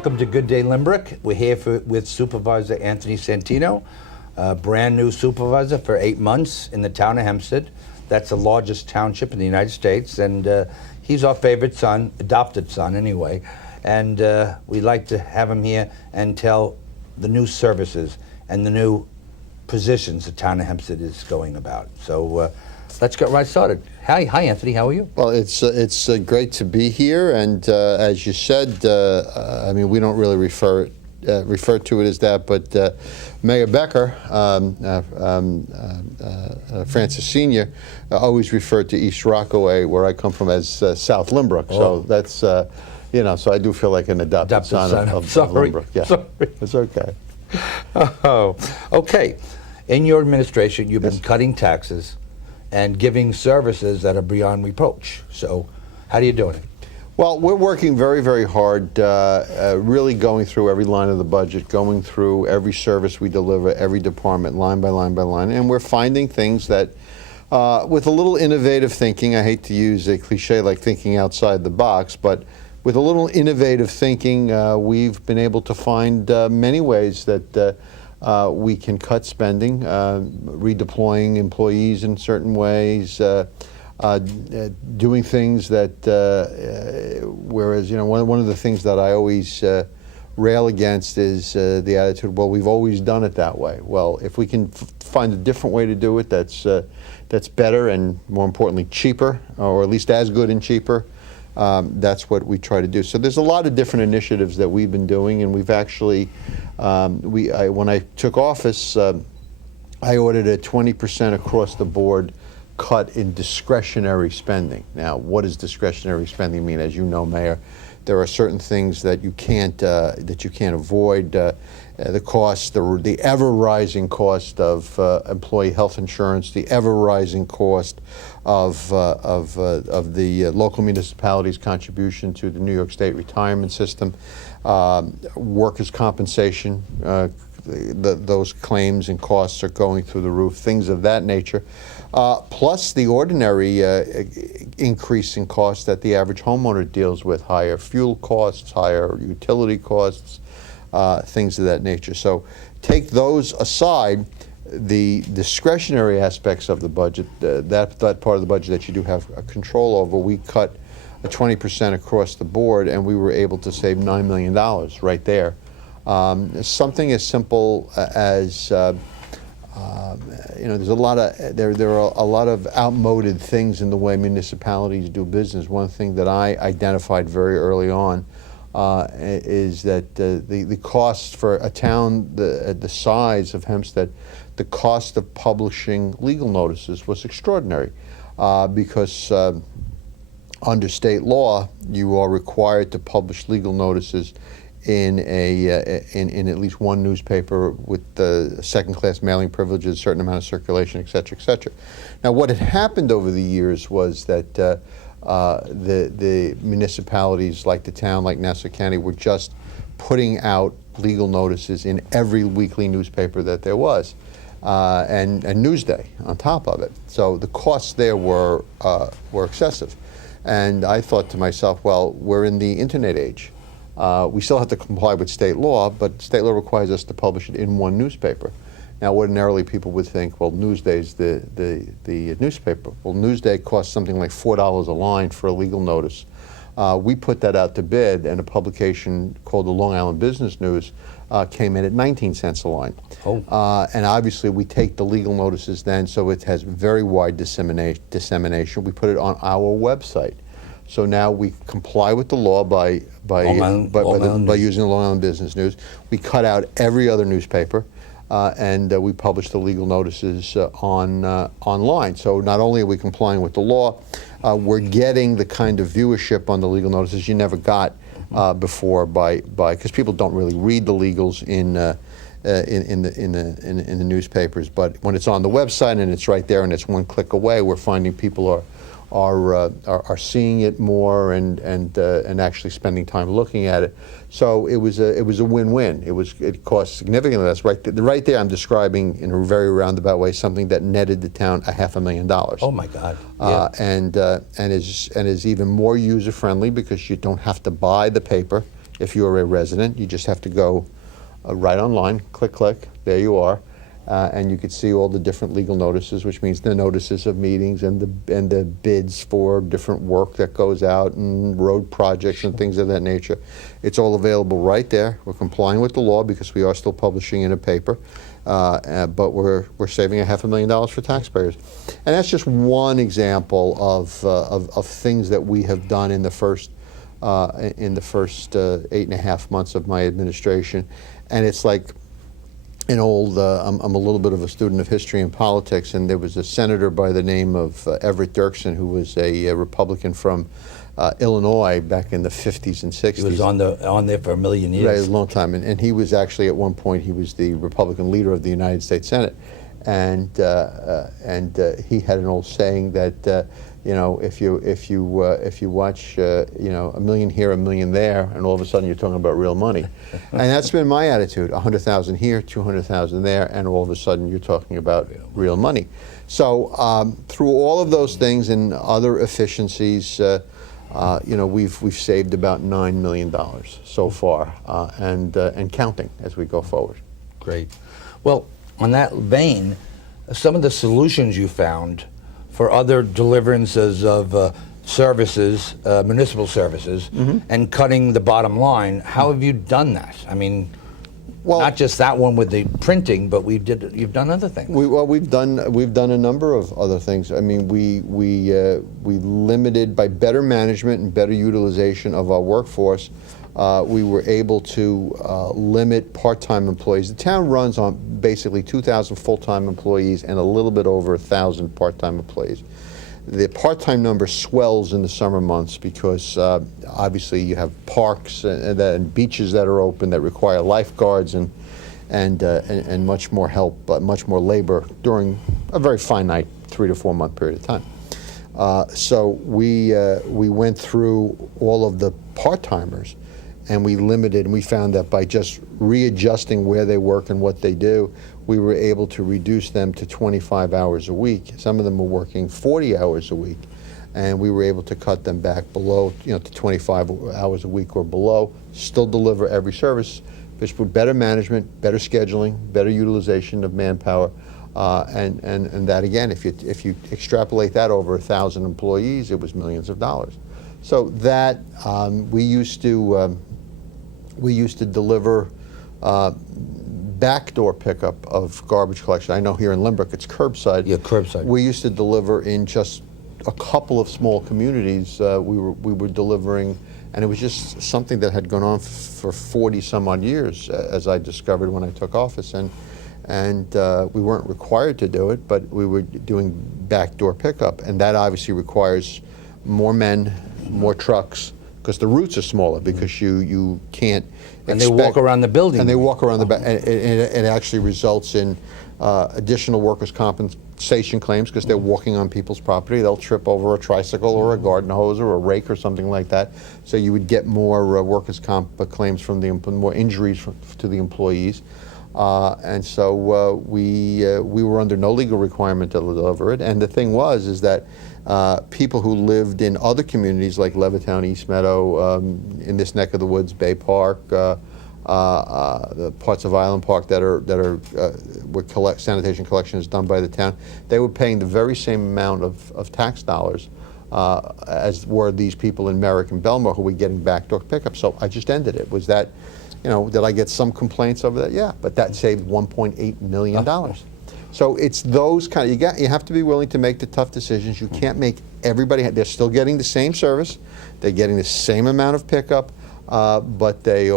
Welcome to Good Day Lynbrook. We're here with Supervisor Anthony Santino, brand new supervisor for 8 months in the town of Hempstead. That's the largest township in the United States, and he's our favorite son, adopted son anyway. And we'd like to have him here and tell the new services and the new positions the town of Hempstead is going about. So let's get right started. Hi, Anthony. How are you? Well, it's great to be here, and as you said, I mean, we don't really refer to it as that, but Mayor Becker, Francis Sr., always referred to East Rockaway, where I come from, as South Lynbrook. Oh. So that's you know, so I do feel like an adopted son of Lynbrook. Yeah, sorry. It's okay. Oh, okay. In your administration, you've been cutting taxes and giving services that are beyond reproach. So how are you doing it? Well, we're working very, very hard, really going through every line of the budget, going through every service we deliver, every department, line by line by line, and we're finding things that, with a little innovative thinking, I hate to use a cliche like thinking outside the box, but with a little innovative thinking, we've been able to find many ways that we can cut spending, redeploying employees in certain ways, doing things that, whereas, you know, one of the things that I always rail against is the attitude, well, we've always done it that way. Well, if we can find a different way to do it that's better and, more importantly, cheaper, or at least as good and cheaper, that's what we try to do. So there's a lot of different initiatives that we've been doing, and we've actually, when I took office, I ordered a 20% across the board cut in discretionary spending. Now, what does discretionary spending mean? As you know, Mayor, there are certain things that you can't avoid. The cost, the ever-rising cost of employee health insurance, the ever-rising cost of the local municipalities' contribution to the New York State retirement system, workers' compensation, those claims and costs are going through the roof, things of that nature, plus the ordinary increase in costs that the average homeowner deals with, higher fuel costs, higher utility costs, things of that nature. So take those aside, the discretionary aspects of the budget, that part of the budget that you do have control over, we cut a 20% across the board, and we were able to save $9 million right there. Something as simple as you know, there are a lot of outmoded things in the way municipalities do business. One thing that I identified very early on is that the cost for a town the size of Hempstead, the cost of publishing legal notices was extraordinary, because under state law, you are required to publish legal notices in at least one newspaper with the second-class mailing privileges, a certain amount of circulation, et cetera, et cetera. Now, what had happened over the years was that the municipalities, like the town, like Nassau County, were just putting out legal notices in every weekly newspaper that there was, and Newsday on top of it. So the costs there were excessive. And I thought to myself, well, we're in the internet age. We still have to comply with state law, but state law requires us to publish it in one newspaper. Now, ordinarily, people would think, well, Newsday's the newspaper. Well, Newsday costs something like $4 a line for a legal notice. We put that out to bid, and a publication called the Long Island Business News came in at 19 cents a line. Oh. And obviously, we take the legal notices then, so it has very wide dissemination. We put it on our website. So now we comply with the law by using the Long Island Business News. We cut out every other newspaper, and we publish the legal notices online. So not only are we complying with the law, we're getting the kind of viewership on the legal notices you never got before because people don't really read the legals in the newspapers. But when it's on the website and it's right there and it's one click away, we're finding people are seeing it more and actually spending time looking at it. So it was a win-win. It cost significantly less. Right there, I'm describing in a very roundabout way something that netted the town $500,000. Oh my God! Yeah. And is even more user friendly because you don't have to buy the paper. If you're a resident, you just have to go right online, click, there you are. And you could see all the different legal notices, which means the notices of meetings and the bids for different work that goes out and road projects and things of that nature. It's all available right there. We're complying with the law because we are still publishing in a paper, but we're saving $500,000 for taxpayers. And that's just one example of things that we have done in the first 8.5 months of my administration. And it's like an old, I'm a little bit of a student of history and politics, and there was a senator by the name of Everett Dirksen, who was a Republican from Illinois back in the 50s and 60s. He was on there for a million years. Right, a long time. And he was actually, at one point, he was the Republican leader of the United States Senate. And he had an old saying that, you know, if you watch, you know, a million here, a million there, and all of a sudden you're talking about real money. And that's been my attitude: 100,000 here, 200,000 there, and all of a sudden you're talking about real money. So through all of those things and other efficiencies, you know, we've saved about $9 million so far, and counting as we go forward. Great. Well, on that vein, some of the solutions you found for other deliverances of services, municipal services, and cutting the bottom line, how have you done that? I mean, well, not just that one with the printing, but you've done other things. We've done a number of other things. I mean, we limited, by better management and better utilization of our workforce, we were able to limit part-time employees. The town runs on basically 2,000 full-time employees and a little bit over 1,000 part-time employees. The part-time number swells in the summer months because obviously you have parks and beaches that are open that require lifeguards and much more help, much more labor during a very finite 3 to 4 month period of time. So we went through all of the part-timers, and we limited, and we found that by just readjusting where they work and what they do, we were able to reduce them to 25 hours a week. Some of them were working 40 hours a week, and we were able to cut them back below, you know, to 25 hours a week or below, still deliver every service, just with better management, better scheduling, better utilization of manpower, and that again, if you extrapolate that over 1,000 employees, it was millions of dollars. So that we used to deliver backdoor pickup of garbage collection. I know here in Lynbrook it's curbside. Yeah, curbside. We used to deliver in just a couple of small communities. We were delivering, and it was just something that had gone on for 40 some odd years, as I discovered when I took office, and we weren't required to do it, but we were doing backdoor pickup, and that obviously requires more men, more trucks, because the routes are smaller, because you can't and they walk around the building. And they walk around the back, and it actually results in additional workers' compensation claims, because they're walking on people's property. They'll trip over a tricycle or a garden hose or a rake or something like that. So you would get more workers' comp claims from more injuries to the employees. And so we were under no legal requirement to deliver it. And the thing was that people who lived in other communities like Levittown, East Meadow, in this neck of the woods, Bay Park, the parts of Island Park that are where sanitation collection is done by the town, they were paying the very same amount of tax dollars as were these people in Merrick and Belmore who were getting backdoor pickup. So I just ended it. Was that, you know, did I get some complaints over that? Yeah, but that saved $1.8 million. So it's those kind of, you have to be willing to make the tough decisions. You can't make everybody, they're still getting the same service, they're getting the same amount of pickup, but they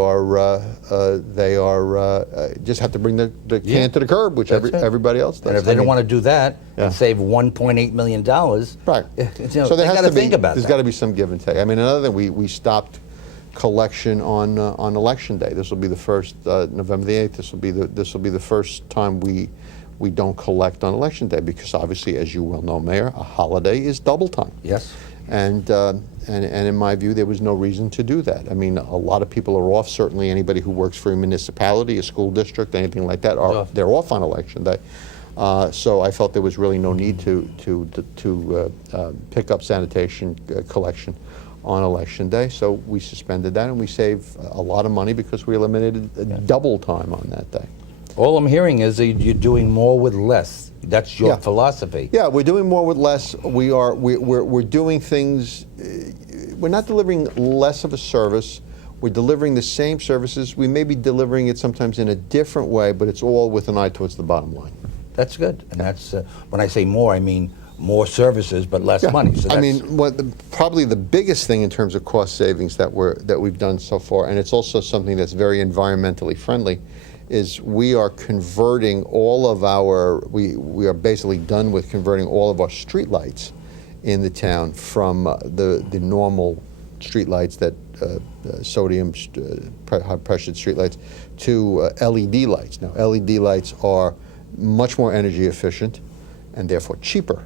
just have to bring the can to the curb, which everybody else does. And if they don't want to do that and save $1.8 million, right? You know, So they got to think about there's got to be some give and take. I mean, another thing, we stopped collection on Election Day. This will be the first, November the 8th. This will be the first time we don't collect on Election Day, because obviously, as you well know, Mayor, a holiday is double time. Yes. And in my view, there was no reason to do that. I mean, a lot of people are off. Certainly, anybody who works for a municipality, a school district, anything like that, they're off on Election Day. So I felt there was really no need to pick up sanitation collection on Election Day. So we suspended that, and we saved a lot of money because we eliminated double time on that day. All I'm hearing is that you're doing more with less. That's your Yeah. philosophy. Yeah, we're doing more with less. We're doing things. We're not delivering less of a service. We're delivering the same services. We may be delivering it sometimes in a different way, but it's all with an eye towards the bottom line. That's good. And that's when I say more, I mean more services but less money. So I mean, probably the biggest thing in terms of cost savings that we've done so far, and it's also something that's very environmentally friendly, is we are converting all of our. We are basically done with converting all of our streetlights in the town from the normal streetlights that sodium high pressured streetlights to LED lights. Now, LED lights are much more energy efficient and therefore cheaper.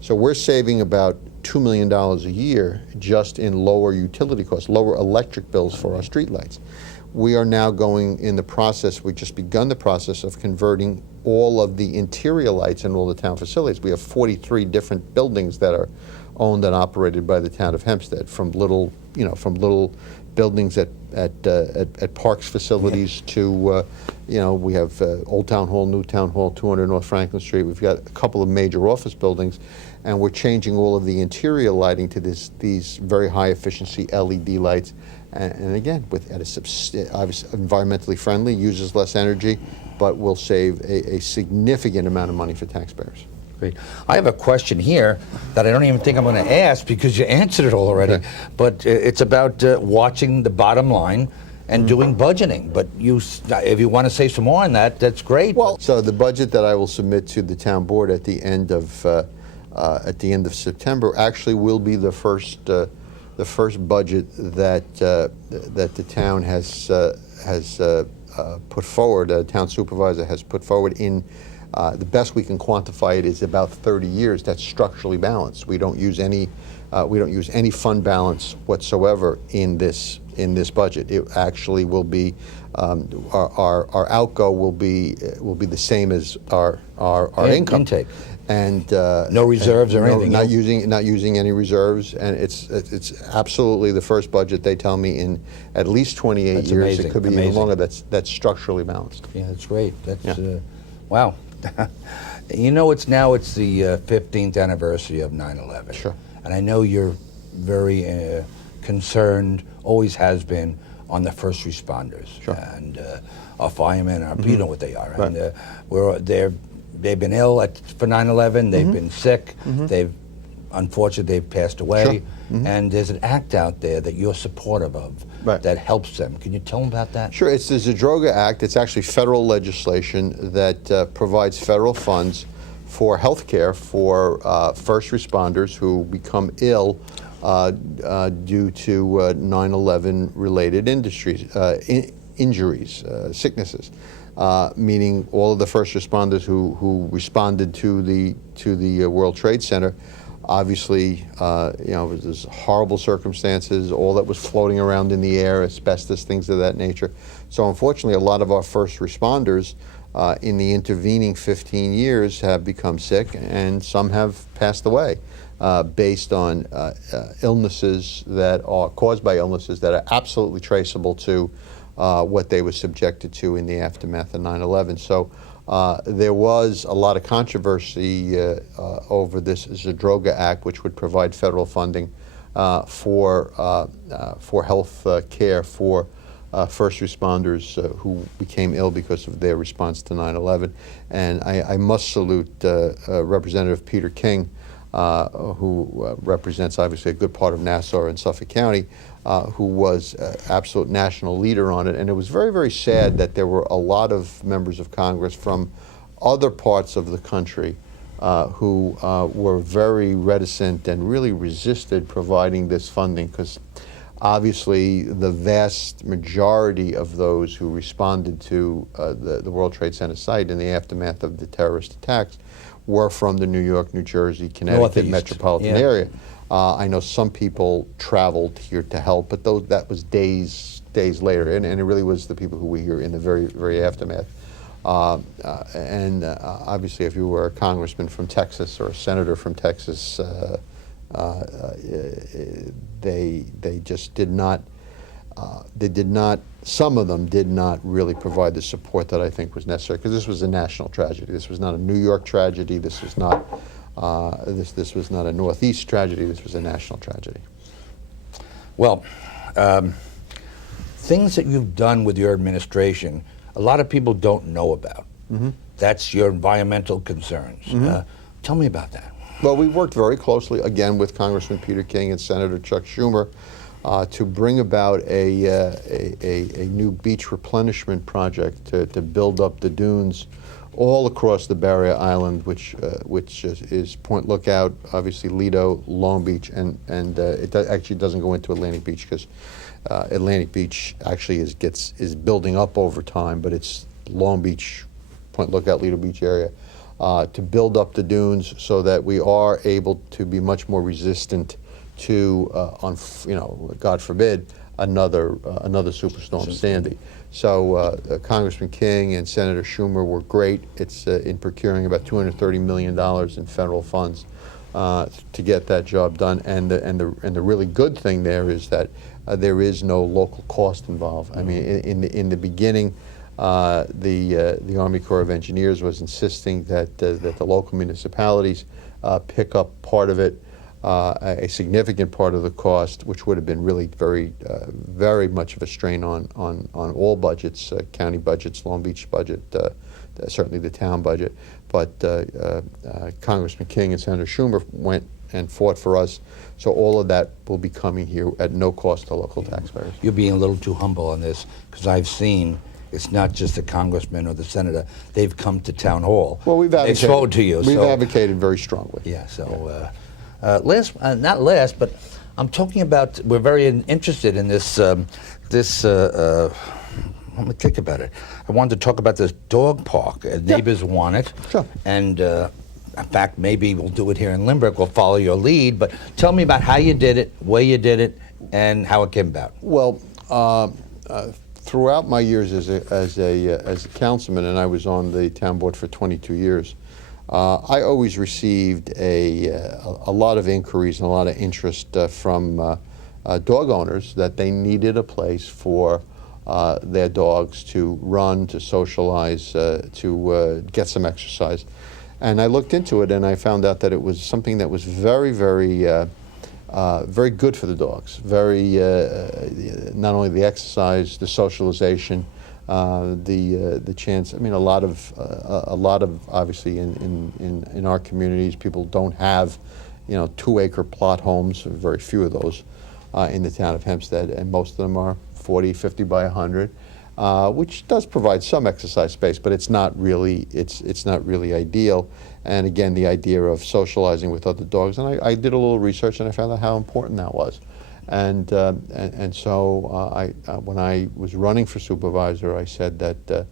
So we're saving about $2 million a year just in lower utility costs, lower electric bills for our streetlights. We are now going in the process, we've just begun the process of converting all of the interior lights in all the town facilities. We have 43 different buildings that are owned and operated by the town of Hempstead, from little buildings at parks facilities to, we have Old Town Hall, New Town Hall, 200 North Franklin Street. We've got a couple of major office buildings, and we're changing all of the interior lighting to these very high efficiency LED lights. And again, obviously environmentally friendly, uses less energy, but will save a significant amount of money for taxpayers. Great. I have a question here that I don't even think I'm going to ask because you answered it all already. Okay. But it's about watching the bottom line and doing budgeting. But if you want to say some more on that, that's great. Well, so the budget that I will submit to the town board at the end of September actually will be the first budget that the town has put forward. Town supervisor has put forward in. The best we can quantify it is about 30 years. That's structurally balanced. We don't use any fund balance whatsoever in this budget. It actually will be our outgo will be the same as our income intake. And no reserves or anything. Not using any reserves, and it's absolutely the first budget they tell me in at least 28 That's years. amazing. It could be Amazing. even longer. That's structurally balanced. Yeah, that's great. That's wow. It's the 15th anniversary of 9/11. Sure. And I know you're very concerned, always has been, on the first responders. Sure. And our firemen, you know what they are. Right. And they've been ill for 9/11. They've been sick. Unfortunately, they've passed away. Sure. And there's an act out there that you're supportive of that helps them. Can you tell them about that? Sure. It's the Zadroga Act. It's actually federal legislation that provides federal funds for health care for first responders who become ill due to 9/11 related injuries, sicknesses. Meaning all of the first responders who responded to the World Trade Center. Obviously, there's horrible circumstances, all that was floating around in the air, asbestos, things of that nature. So unfortunately, a lot of our first responders in the intervening 15 years have become sick, and some have passed away based on illnesses that are caused by illnesses that are absolutely traceable to what they were subjected to in the aftermath of 9/11. So there was a lot of controversy over this Zadroga Act, which would provide federal funding for health care for first responders who became ill because of their response to 9/11. And I must salute Representative Peter King, who represents obviously a good part of Nassau and Suffolk County, who was absolute national leader on it. And it was very, very sad that there were a lot of members of Congress from other parts of the country who were very reticent and really resisted providing this funding, because obviously the vast majority of those who responded to the World Trade Center site in the aftermath of the terrorist attacks were from the New York, New Jersey, Connecticut Northeast. metropolitan area. I know some people traveled here to help, but that was days later, and it really was the people who were here in the very, very aftermath. Obviously, if you were a congressman from Texas or a senator from Texas, they just did not. They did not. Some of them did not really provide the support that I think was necessary, because this was a national tragedy. This was not a New York tragedy. This was not. This was not a Northeast tragedy. This was a national tragedy. Well, things that you've done with your administration, a lot of people don't know about. Mm-hmm. That's your environmental concerns. Mm-hmm. Tell me about that. Well, we worked very closely, again, with Congressman Peter King and Senator Chuck Schumer to bring about a new beach replenishment project to build up the dunes all across the Barrier Island, which is Point Lookout, obviously Lido, Long Beach, and it actually doesn't go into Atlantic Beach, because Atlantic Beach actually is building up over time, but it's Long Beach, Point Lookout, Lido Beach area, to build up the dunes so that we are able to be much more resistant to, God forbid, another superstorm Sandy. So Congressman King and Senator Schumer were great. It's in procuring about $230 million in federal funds to get that job done. And the really good thing there is that there is no local cost involved. I mean, in the beginning, the Army Corps of Engineers was insisting that the local municipalities pick up part of it, a significant part of the cost, which would have been really very much of a strain on all budgets, county budgets, Long Beach budget, certainly the town budget. But Congressman King and Senator Schumer went and fought for us, so all of that will be coming here at no cost to local taxpayers. You're being a little too humble on this, because I've seen it's not just the congressman or the senator. They've come to town hall. Well, we've advocated. They've spoken to you. We've advocated very strongly. Yeah. So, not last, but I'm talking about. We're very interested in this. Let me think about it. I wanted to talk about this dog park. Neighbors want it. Sure. And in fact, maybe we'll do it here in Lynbrook. We'll follow your lead. But tell me about how you did it, where you did it, and how it came about. Well, throughout my years as a councilman, and I was on the town board for 22 years, I always received a lot of inquiries and a lot of interest from dog owners that they needed a place for their dogs to run, to socialize, to get some exercise. And I looked into it, and I found out that it was something that was very, very good for the dogs. Very, not only the exercise, the socialization, the chance. I mean, a lot of obviously in our communities, people don't have, 2-acre plot homes. Very few of those in the town of Hempstead, and most of them are 40, 50 by 100, which does provide some exercise space, but it's not really ideal. And again, the idea of socializing with other dogs, and I did a little research, and I found out how important that was. And so when I was running for supervisor, I said that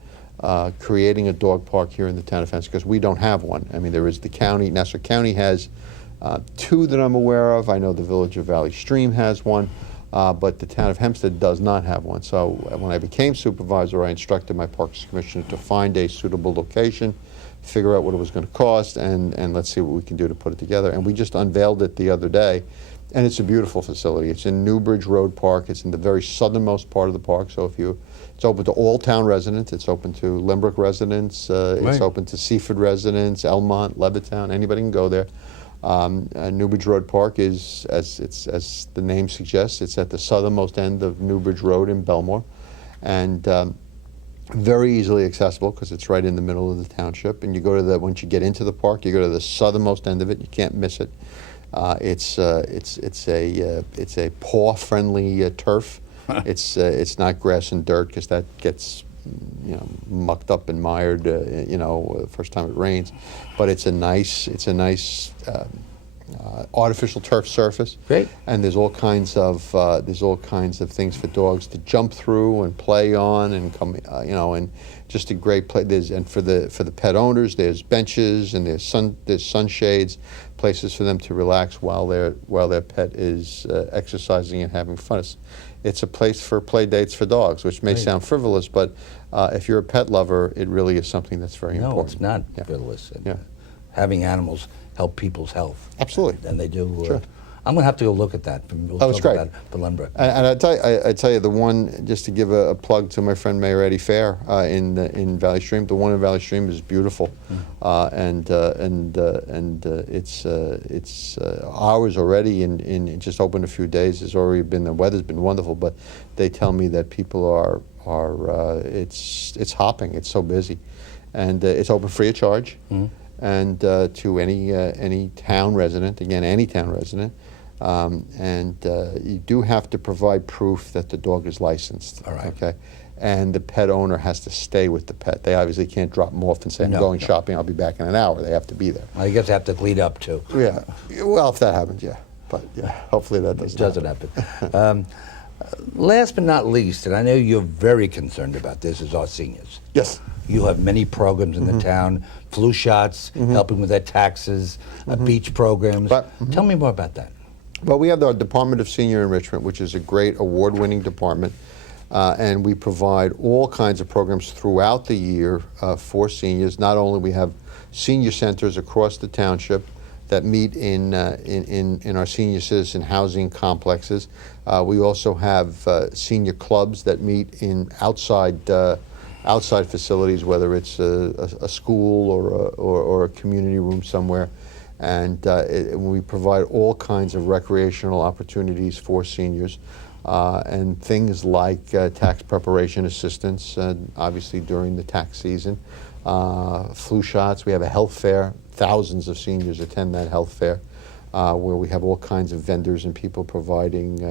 creating a dog park here in the town of Hempstead, because we don't have one. I mean, there is the county. Nassau County has 2 that I'm aware of. I know the village of Valley Stream has one. But the town of Hempstead does not have one. So when I became supervisor, I instructed my Parks Commissioner to find a suitable location, figure out what it was going to cost, and let's see what we can do to put it together. And we just unveiled it the other day, and it's a beautiful facility. It's in Newbridge Road Park. It's in the very southernmost part of the park. So it's open to all town residents. It's open to Lynbrook residents. It's open to Seaford residents, Elmont, Levittown. Anybody can go there. Newbridge Road Park is, as the name suggests, it's at the southernmost end of Newbridge Road in Belmore, and very easily accessible because it's right in the middle of the township. And you go to once you get into the park, you go to the southernmost end of it. You can't miss it. It's a paw-friendly turf. It's not grass and dirt, because that gets mucked up and mired, first time it rains. But it's a nice artificial turf surface. Great. And there's all kinds of things for dogs to jump through and play on, and come, and just a great place. And for the pet owners, there's benches and there's sunshades, places for them to relax while their pet is exercising and having fun. It's a place for play dates for dogs, which may sound frivolous, but if you're a pet lover, it really is something that's very important. No, it's not frivolous. And having animals help people's health. Absolutely. And they do. Sure. I'm going to have to go look at that. We'll Oh, it's talk great. about it for Lynbrook. And I tell you, the one, just to give a plug to my friend Mayor Eddie Fair in Valley Stream, the one in Valley Stream is beautiful, and it's ours already. In just opened a few days. It's already been, the weather's been wonderful, but they tell me that people are it's hopping. It's so busy, and it's open free of charge. And to any town resident, again, any town resident, you do have to provide proof that the dog is licensed. All right. Okay, and the pet owner has to stay with the pet. They obviously can't drop them off and say, "I'm going shopping. I'll be back in an hour." They have to be there. I guess I have to lead up to. Yeah. Well, if that happens, yeah. But yeah, hopefully that doesn't happen. Last but not least, and I know you're very concerned about this, is our seniors. Yes. You have many programs in the town, flu shots, helping with their taxes, beach programs. Tell me more about that. Well, we have our Department of Senior Enrichment, which is a great award-winning department, and we provide all kinds of programs throughout the year for seniors. Not only we have senior centers across the township that meet in our senior citizen housing complexes. We also have senior clubs that meet in outside facilities, whether it's a school or a community room somewhere. And we provide all kinds of recreational opportunities for seniors, and things like tax preparation assistance, obviously during the tax season, flu shots. We have a health fair. Thousands of seniors attend that health fair, where we have all kinds of vendors and people providing,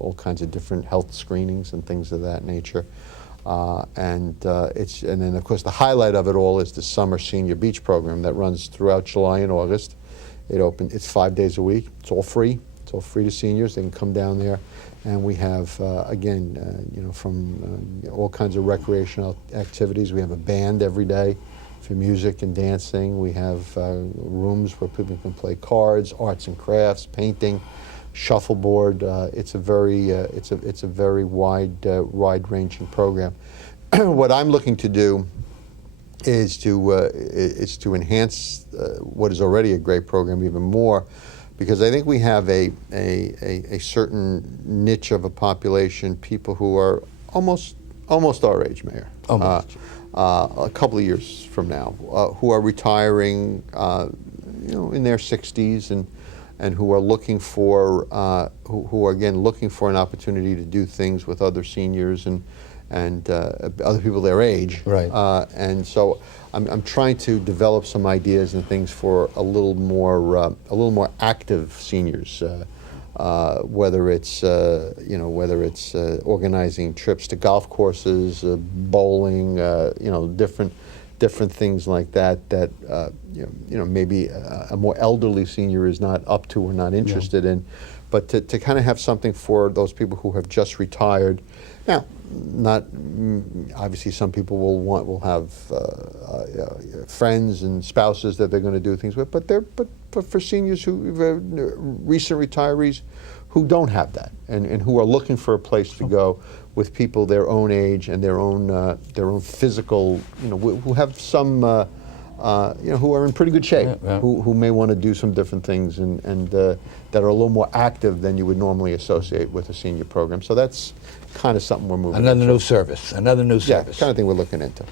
all kinds of different health screenings and things of that nature. And then of course the highlight of it all is the summer senior beach program that runs throughout July and August. It's 5 days a week. It's all free. It's all free to seniors. They can come down there, and we have from all kinds of recreational activities. We have a band every day for music and dancing. We have rooms where people can play cards, arts and crafts, painting, shuffleboard. It's a very wide-ranging program. What I'm looking to do is to enhance what is already a great program even more, because I think we have a certain niche of a population, people who are almost our age, Mayor. A couple of years from now, who are retiring, in their 60s, and who are looking for who are again looking for an opportunity to do things with other seniors and other people their age. Right. And so I'm trying to develop some ideas and things for a little more active seniors. Whether it's organizing trips to golf courses, bowling, different things like that. That maybe a more elderly senior is not up to or not interested in, but to kind of have something for those people who have just retired. Now, not obviously some people will have friends and spouses that they're going to do things with, but for seniors who recent retirees who don't have that and who are looking for a place to go with people their own age and their own physical, who have some who are in pretty good shape, who may want to do some different things and that are a little more active than you would normally associate with a senior program. So that's kind of something we're moving into. Another new service. Yeah, kind of thing we're looking into.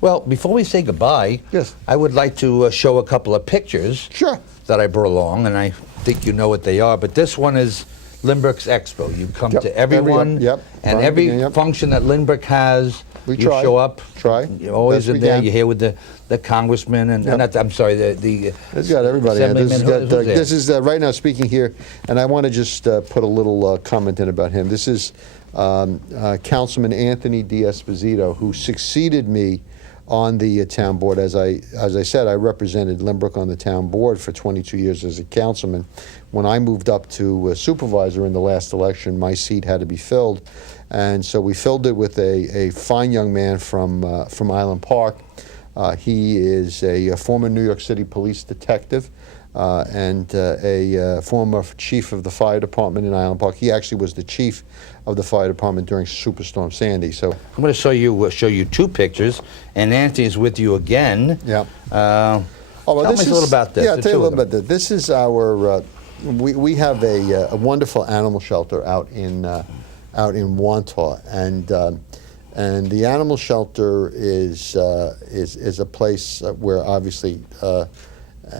Well, before we say goodbye, yes, I would like to show a couple of pictures. Sure. That I brought along, and I think you know what they are, but this one is Lynbrook's Expo. You come to everyone, and every function that Lynbrook has, you show up. You're always in there. You're here with the congressman, and I'm sorry, the it's got everybody. This is right now speaking here, and I want to just put a little comment in about him. This is Councilman Anthony D'Esposito, who succeeded me on the town board. As I said, I represented Lynbrook on the town board for 22 years as a councilman. When I moved up to supervisor in the last election, my seat had to be filled, and so we filled it with a fine young man from Island Park. He is a former New York City police detective and a former chief of the fire department in Island Park. He actually was the chief of the fire department during Superstorm Sandy. So I'm going to show you two pictures, and Anthony's with you again. Yeah. Tell me a little about this. Yeah, I'll tell you a little about this. This is our we have a wonderful animal shelter out in Wantagh, and the animal shelter is a place where obviously.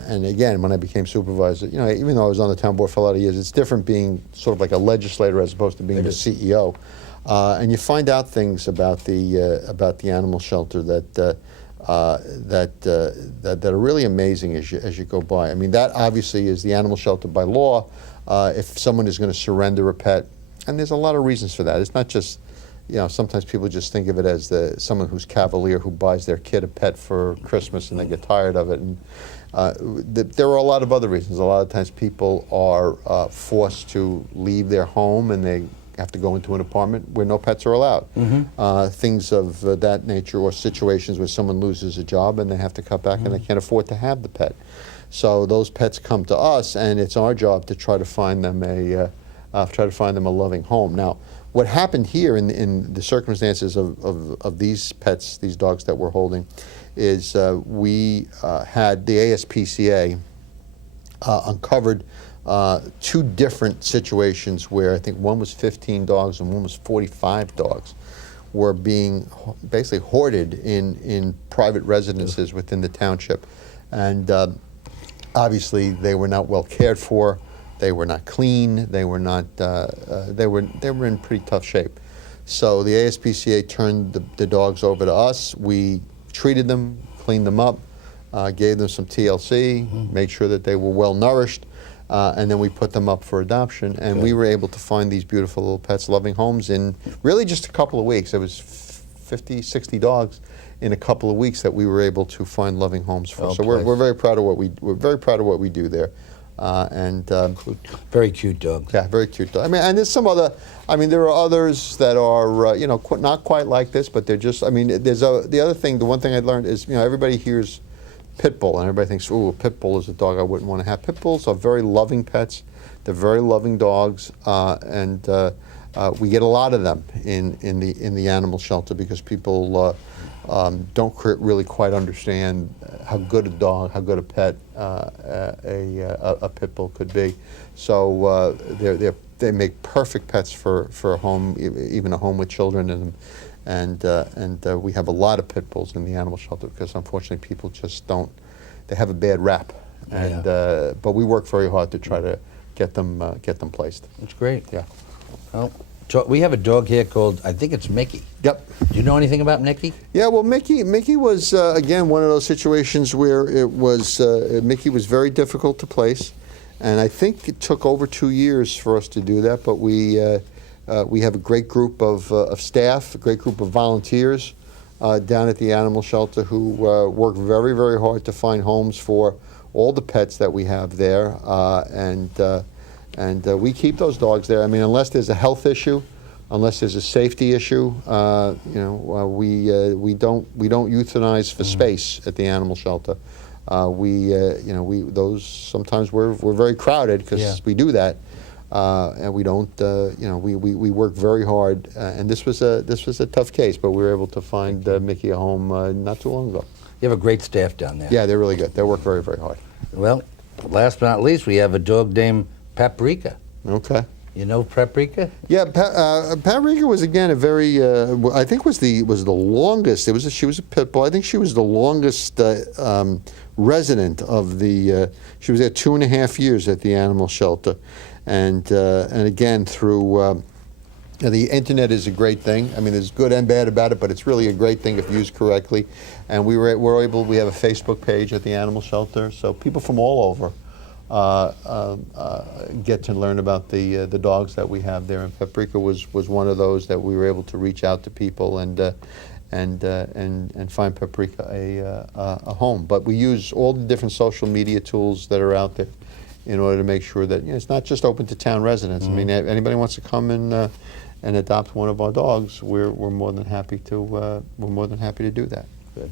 And again, when I became supervisor, you know, even though I was on the town board for a lot of years, it's different being sort of like a legislator as opposed to being the CEO. And you find out things about the animal shelter that are really amazing as you go by. I mean, that obviously is the animal shelter by law. If someone is going to surrender a pet, and there's a lot of reasons for that. It's not just, you know, sometimes people just think of it as someone who's cavalier who buys their kid a pet for Christmas and they get tired of it. And there are a lot of other reasons. A lot of times people are forced to leave their home and they have to go into an apartment where no pets are allowed. Things of that nature, or situations where someone loses a job and they have to cut back and they can't afford to have the pet. So those pets come to us, and it's our job to try to find them a loving home. Now, what happened here in the circumstances of these pets, these dogs that we're holding, is we had the ASPCA uncovered 2 different situations where I think one was 15 dogs and one was 45 dogs were being basically hoarded in private residences within the township. And obviously they were not well cared for, they were not clean, they were in pretty tough shape. So the ASPCA turned the dogs over to us. We treated them, cleaned them up, gave them some TLC, made sure that they were well nourished, and then we put them up for adoption. And we were able to find these beautiful little pets loving homes in really just a couple of weeks. It was 50, 60 dogs in a couple of weeks that we were able to find loving homes for. So we're very proud of what we do there. Very cute dogs. Yeah, very cute dog. I mean, and there's some other. I mean, there are others that are you know, not quite like this, but they're just. I mean, the other thing. The one thing I learned is, you know, everybody hears pit bull and everybody thinks, ooh, a pit bull is a dog I wouldn't want to have. Pit bulls are very loving pets. They're very loving dogs, and we get a lot of them in the animal shelter because people don't really quite understand how good a dog, how good a pet a pit bull could be. So they make perfect pets for a home, even a home with children in them. And we have a lot of pit bulls in the animal shelter because unfortunately people just don't. They have a bad rap, and but we work very hard to try to get them placed. That's great. Yeah. Well, we have a dog here called, I think it's Mickey. Yep. Do you know anything about Mickey? Yeah, well, Mickey was, again, one of those situations where it was, Mickey was very difficult to place. And I think it took over 2 years for us to do that. But we have a great group of staff, a great group of volunteers down at the animal shelter who work very, very hard to find homes for all the pets that we have there. And we keep those dogs there. I mean, unless there's a health issue, unless there's a safety issue, you know, we don't euthanize for space at the animal shelter. You know, those sometimes we're very crowded because we do that, and we don't. You know, we work very hard. And this was a tough case, but we were able to find Mickey a home not too long ago. You have a great staff down there. Yeah, they're really good. They work very, very hard. Well, last but not least, we have a dog named Paprika. Okay. You know Paprika? Yeah, Paprika was again a very. I think was the longest. She was a pit bull. I think she was the longest resident of the. She was there 2.5 years at the animal shelter, and again through. The internet is a great thing. I mean, there's good and bad about it, but it's really a great thing if used correctly. And we have a Facebook page at the animal shelter, so people from all over get to learn about the dogs that we have there. And Paprika was one of those that we were able to reach out to people and find Paprika a home. But we use all the different social media tools that are out there in order to make sure that, you know, it's not just open to town residents. I mean, anybody wants to come and adopt one of our dogs, we're more than happy to do that. Good.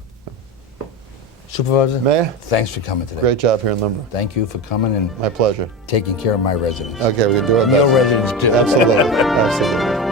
Supervisor? Mayor? Thanks for coming today. Great job here in Lynbrook. Thank you for coming and My pleasure. taking care of my residents. Okay, we're going to do it. And your residents too. Absolutely. Absolutely.